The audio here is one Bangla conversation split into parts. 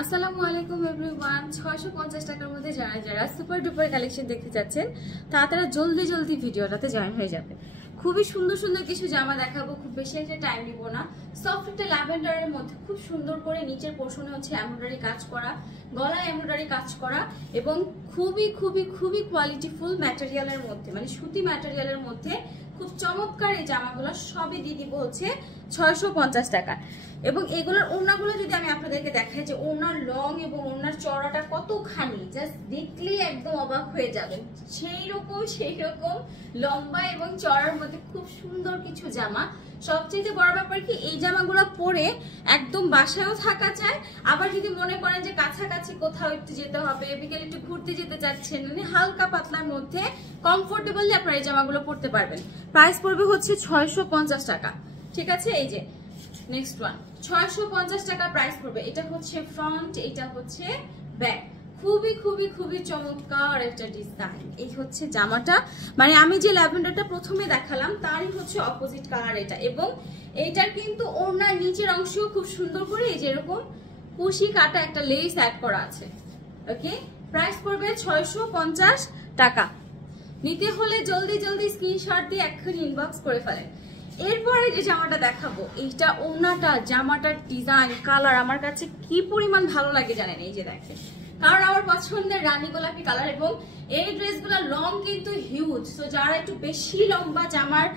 আসসালামু আলাইকুম এভরিওয়ান। 650 টাকার মধ্যে যারা যারা সুপার ডুপার কালেকশন দেখতে যাচ্ছেন তারা জলদি জলদি ভিডিওটাতে জয়েন হয়ে যাবে। খুবই সুন্দর সুন্দর কিছু জামা দেখাবো, খুব বেশি একটা টাইম নিব না। সফট একটা ল্যাভেন্ডারের মধ্যে খুব সুন্দর করে নিচের পোর্শনে হচ্ছে এমব্রয়ডারি কাজ করা, গলায় এমব্রয়ডারি কাজ করা এবং খুবই খুবই খুবই কোয়ালিটিফুল ম্যাটেরিয়ালের মধ্যে, মানে সুতি ম্যাটেরিয়ালের মধ্যে খুব চমৎকার এই জামাগুলো সবই দিয়ে দিব হচ্ছে 650 টাকা। এবং এগুলোর ওড়নাগুলো যদি আমি আপনাদেরকে দেখাই যে ওড়নার লং এবং ওড়নার চড়াটা কতখানি, জাস্ট দেখলেই একদম অবাক হয়ে যাবেন। সেই রকম লম্বা এবং চড়ার মধ্যে খুব সুন্দর কিছু জামা। সবচেয়ে বড় ব্যাপার কি, এই জামাগুলো পরে একদম বাসায়ও থাকা যায়, আবার যদি মনে করেন যে কাছাকাছি কোথাও একটু যেতে হবে, বিকেলে একটু ঘুরতে যেতে চাচ্ছেন, মানে হালকা পাতলার মধ্যে কমফোর্টেবলি আপনারা এই জামাগুলো পরতে পারবেন। প্রাইস পড়বে হচ্ছে 650 টাকা। ঠিক আছে, এই যে নেক্সট ওয়ান 650 টাকা প্রাইস পড়বে। এটা হচ্ছে ফ্রন্ট, এটা হচ্ছে ব্যাক। খুবই খুবই খুবই চমৎকার একটা ডিজাইন। এই হচ্ছে জামাটা, মানে আমি যে ল্যাভেন্ডারটা প্রথমে দেখালাম তারই হচ্ছে অপোজিট কালার এটা। এবং এইটার কিন্তু ওড়নার নিচের অংশও খুব সুন্দর করে এই যে এরকম কুশি কাটা একটা লেস অ্যাড করা আছে। ওকে, প্রাইস পড়বে 650 টাকা। নিতে হলে জলদি জলদি স্ক্রিনশট দিয়ে এক্ষুনি ইনবক্স করে ফেলেন। এরপরে যে জামাটা দেখাবো, এইটা ওড়নাটা, জামাটার ডিজাইন, কালার আমার কাছে কি পরিমাণ ভালো লাগে জানেন? এই যে দেখেন, কারণ আমার পছন্দের রানী গোলাপি কালার এবং এই ড্রেসগুলো লং কিন্তু হিউজ। তো যারা একটু বেশি লম্বা জামার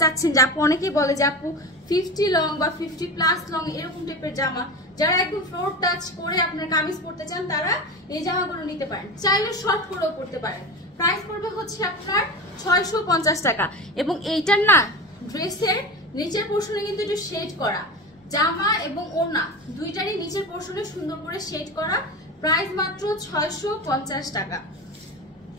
চাচ্ছেন, যে আপু অনেকেই বলে যে আপু 50 লং বা 50+ লং এরকম টাইপের জামা, যারা একদম ফ্লোর টাচ করে আপনার কামিজ পরতে চান তারা এই জামাগুলো নিতে পারেন, চাইলে শর্ট করেও পরতে পারেন। প্রাইস পড়বে হচ্ছে আপনার 650 টাকা। এবং এইটার না ড্রেসের নিচের পোর্শনে কিন্তু একটু শেড করা, জামা এবং ওড়না দুইটারই নিচের পোর্শনে সুন্দর করে শেড করা। প্রাইস মাত্র 650 টাকা।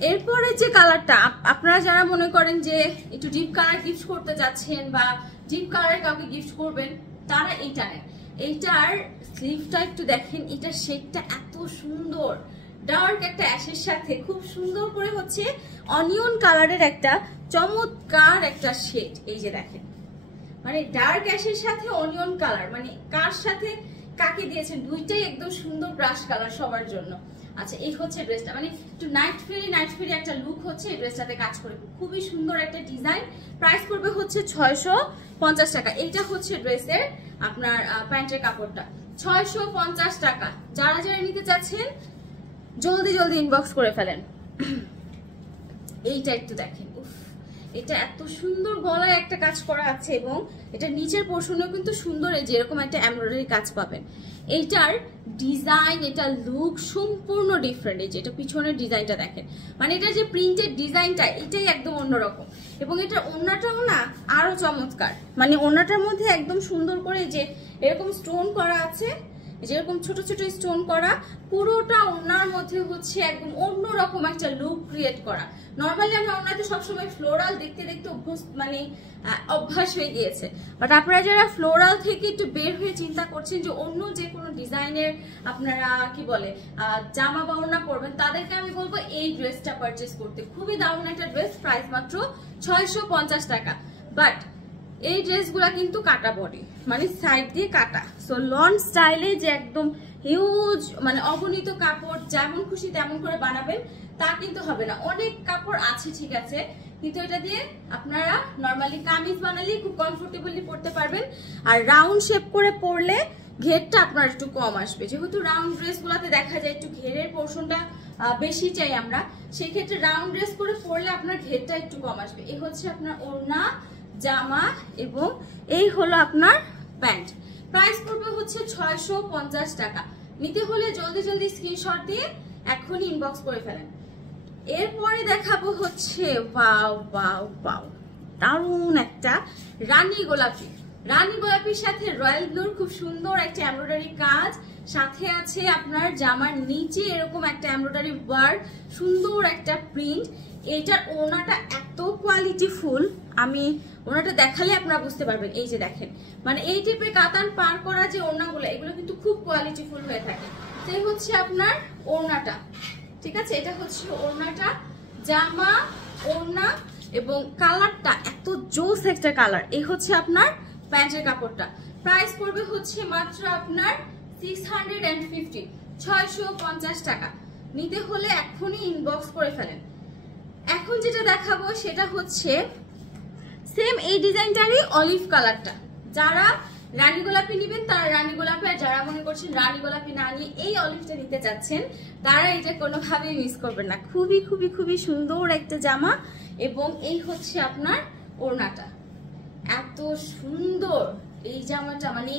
এরপরে যে কালারটা, আপনারা যারা মনে করেন যে একটু ডিপ কালার গিফট করতে যাচ্ছেন বা ডিপ কালার কাউকে গিফট করবেন, তারা এইটা নেন। এইটার স্লিভটা একটু দেখেন, এটার শেডটা এত সুন্দর, ডার্ক একটা অ্যাশের সাথে খুব সুন্দর করে হচ্ছে অনিয়ন কালারের একটা চমৎকার একটা শেড। এই যে দেখেন, মানে ডার্ক অ্যাশের সাথে অনিয়ন কালার, মানে কার সাথে কাকে দিয়েছেন, দুইটাই একদম সুন্দর ব্রাশ কালার সবার জন্য। আচ্ছা, এই হচ্ছে ড্রেসটা, মানে একটু নাইট ফেরি একটা লুক হচ্ছে এই ড্রেসটাতে কাজ করে, খুবই সুন্দর একটা ডিজাইন। প্রাইস পড়বে হচ্ছে 650 টাকা। এইটা হচ্ছে ড্রেসের আপনার প্যান্টের কাপড়টা, 650 টাকা। যারা যারা নিতে চাচ্ছেন জলদি জলদি ইনবক্স করে ফেলেন। এইটা একটু দেখেন, এটা এত সুন্দর, গলায় একটা কাজ করা আছে এবং এটা নিচের পোর্শনেও কিন্তু সুন্দর এই যে এরকম একটা এমব্রয়ডারি কাজ পাবেন। এইটার ডিজাইন, এটা লুক সম্পূর্ণ ডিফারেন্ট। এই যে এটা পিছনের ডিজাইনটা দেখেন, মানে এটা যে প্রিন্টেড ডিজাইনটা এটাই একদম অন্যরকম। এবং এটার ওড়নাটাও না আরো চমৎকার, মানে ওড়নাটার মধ্যে একদম সুন্দর করে যে এরকম স্টোন করা আছে, যেরকম ছোট ছোট স্টোন করা, পুরোটা ওড়নার মধ্যে হচ্ছে একদম অন্যরকম একটা লুক ক্রিয়েট করা। নর্মালি আমরা ওড়নাতে সবসময় ফ্লোরাল দেখতে দেখতে অভ্যাস হয়ে গিয়েছে, বাট আপনারা যারা ফ্লোরাল থেকে একটু বের হয়ে চিন্তা করছেন যে অন্য যে কোনো ডিজাইনের আপনারা কি বলে জামা বা ওড়না পরবেন, তাদেরকে আমি বলবো এই ড্রেসটা পারচেস করতে। খুবই দারুণ একটা ড্রেস, প্রাইস মাত্র 650 টাকা। বাট এই ড্রেসগুলা কিন্তু কাটা বডি, মানে সাইড দিয়ে কাটা, সো লন স্টাইলে যে একদম হিউজ, মানে অগণিত কাপড় যেমন খুশি তেমন করে বানাবেন তা কিন্তু হবে না। অনেক কাপড় আছে ঠিক আছে, কিন্তু এটা দিয়ে আপনারা নর্মালি কামিজ বানালেই খুব কমফোর্টেবলি পরতে পারবেন। আর রাউন্ড শেপ করে পরলে ঘেরটা আপনার একটু কম আসবে, যেহেতু রাউন্ড ড্রেসগুলোতে দেখা যায় একটু ঘেরের পোর্শনটা বেশি চাই আমরা, সেক্ষেত্রে রাউন্ড ড্রেস করে পরলে আপনার ঘেরটা একটু কম আসবে। এই হচ্ছে আপনার ওড়না, জামা এবং এই হলো আপনার প্যান্ট। প্রাইস পড়বে হচ্ছে 650 টাকা। নিতে হলে জলদি জলদি স্ক্রিনশট দিয়ে এখনই ইনবক্স করে ফেলেন। এরপরে দেখাবো হচ্ছে ওয়াও ওয়াও ওয়াও, দারুণ একটা রানী গোলাপি। রানী গোলাপির সাথে রয়্যাল ব্লুর খুব সুন্দর একটা এমব্রয়ডারি কাজ, সাথে আছে আপনার জামার নিচে এরকম একটা এমব্রয়ডারি ওয়ার্ক, সুন্দর একটা প্রিন্ট। এইটার ওড়নাটা এত কোয়ালিটিফুল, আমি ওড়নাটা দেখালে আপনারা বুঝতে পারবেন। এই যে দেখেন, মানে এই টাইপের কাতান পার করা যে ওড়নাগুলো, এগুলো কিন্তু খুব কোয়ালিটিফুল হয়ে থাকে। সেই হচ্ছে আপনার ওড়নাটা, ঠিক আছে, এটা হচ্ছে ওড়নাটা, জামা, ওড়না এবং কালারটা এত জোস একটা কালার। এই হচ্ছে আপনার প্যান্টের কাপড়টা। প্রাইস পড়বে হচ্ছে মাত্র আপনার 650, 650 টাকা। নিতে হলে এখনই ইনবক্স করে ফেলেন। এখন যেটা দেখাবো সেটা হচ্ছে সেম এই ডিজাইনটারই অলিভ কালারটা। যারা রানী গোলাপি নেবেন তারা রানী গোলাপি, আর যারা মনে করছেন রানী গোলাপি না নিয়ে এই অলিভটা নিতে চাচ্ছেন তারা এটা কোনোভাবেই মিস করবেন না। খুবই খুবই খুবই সুন্দর একটা জামা, এবং এই হচ্ছে আপনার ওড়নাটা। এত সুন্দর এই জামাটা, মানে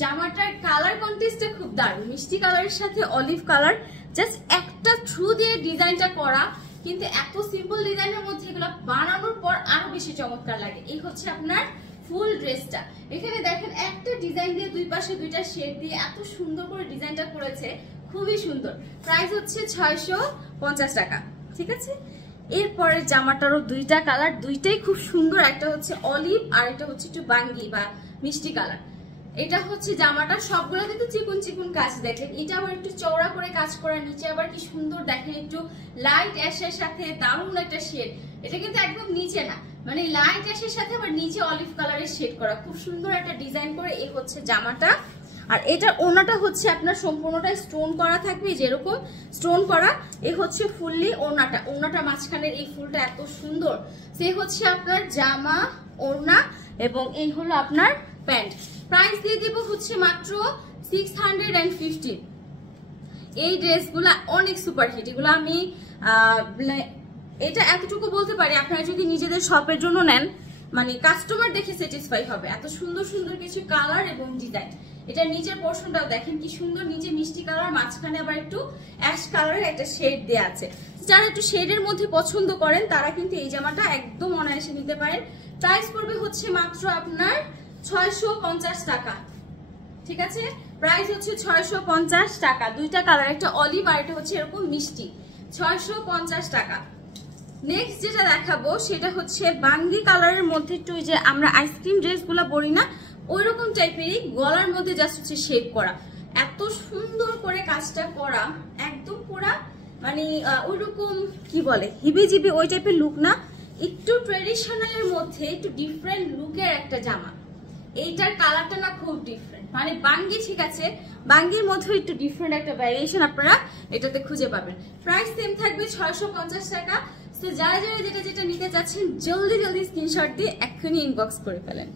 জামাটার কালার কন্ট্রাস্টটা খুব দারুণ, মিষ্টি কালারের সাথে অলিভ কালার, জাস্ট একটা থ্রু দিয়ে ডিজাইনটা করা, কিন্তু এত সিম্পল ডিজাইনের মধ্যে এগুলো বানানোর পর আরো বেশি চমৎকার লাগে। এই হচ্ছে আপনার ফুল ড্রেসটা। এখানে দেখেন একটা ডিজাইন দিয়ে দুই পাশে দুইটা শেড দিয়ে এত সুন্দর করে ডিজাইনটা করেছে, খুবই সুন্দর। প্রাইস হচ্ছে 650 টাকা, ঠিক আছে। এরপরের জামাটারও দুইটা কালার, দুইটাই খুব সুন্দর। একটা হচ্ছে অলিভ আর একটা হচ্ছে একটু বাঙ্গি বা মিষ্টি কালার। এটা হচ্ছে জামাটা, সবগুলোতে তো চিকুন চিকুন কাজ দেখেন, এটা আবার একটু চওড়া করে কাজ করা, নিচে আবার কি সুন্দর দেখেন, একটু লাইট অ্যাশের সাথে দারুণ একটা শেড। এটা কিন্তু একদম নিচে না, মানে লাইট অ্যাশের সাথে আবার নিচে অলিভ কালারের শেড করা, খুব সুন্দর একটা ডিজাইন করে। এই হচ্ছে জামাটা। আর এটা ওড়নাটা হচ্ছে আপনার সম্পূর্ণটা স্টোন করা থাকবে, যেরকম স্টোন করা। এই হচ্ছে ফুললি ওড়নাটা, ওড়নাটা মাঝখানের এই ফুলটা এত সুন্দর। সে হচ্ছে আপনার জামা, ওড়না, এবং এই হলো আপনার প্যান্ট। প্রাইস দিয়ে দিব হচ্ছে মাত্র 650। এই ড্রেসগুলা অনেক সুপারহিট, এগুলো আমি এটা এতটুকু বলতে পারি, আপনারা যদি নিজেদের শপের জন্য নেন, মানে কাস্টমার দেখে স্যাটিসফাই হবে। এত সুন্দর সুন্দর কিছু কালার এবং ডিজাইন। এটা নিচের পোর্শনটাও দেখেন কি সুন্দর, নিচে মিষ্টি কালার, মাঝখানে আবার একটু অ্যাশ কালারের একটা শেড দেওয়া আছে। যারা একটু শেডের মধ্যে পছন্দ করেন তারা কিন্তু এই জামাটা একদম অনায়াসে নিতে পারেন। প্রাইস পড়বে হচ্ছে মাত্র আপনার 650 টাকা, ঠিক আছে। প্রাইস হচ্ছে 650 টাকা। দুইটা কালার, একটা অলিভ আর একটা হচ্ছে এরকম মিষ্টি, 650 টাকা। নেক্সট যেটা দেখাবো সেটা হচ্ছে বাঙ্গি কালারের মধ্যে একটু যে আমরা আইসক্রিম ড্রেসগুলো পরি না, ওই রকম টাইপেরই, গলার মধ্যে জাস্ট হচ্ছে শেপ করা, এত সুন্দর করে কাজটা করা, একদম পুরা মানে ওইরকম কি বলে হিবিজিবি ওই টাইপের লুক না, একটু ট্রেডিশনালের মধ্যে একটু ডিফারেন্ট লুকের একটা জামা। এইটার কালারটা না খুব ডিফারেন্ট, মানে বাঙ্গি ঠিক আছে, বাঙ্গির মধ্যে একটু ডিফারেন্ট একটা ভ্যারিয়েশন আপনারা এটাতে খুঁজে পাবেন। প্রাইস সেম থাকবে 650 টাকা। তো যারা যারা যেটা যেটা নিতে চাচ্ছেন জলদি জলদি স্ক্রিনশট দিয়ে এক্ষুনি ইনবক্স করে ফেলেন।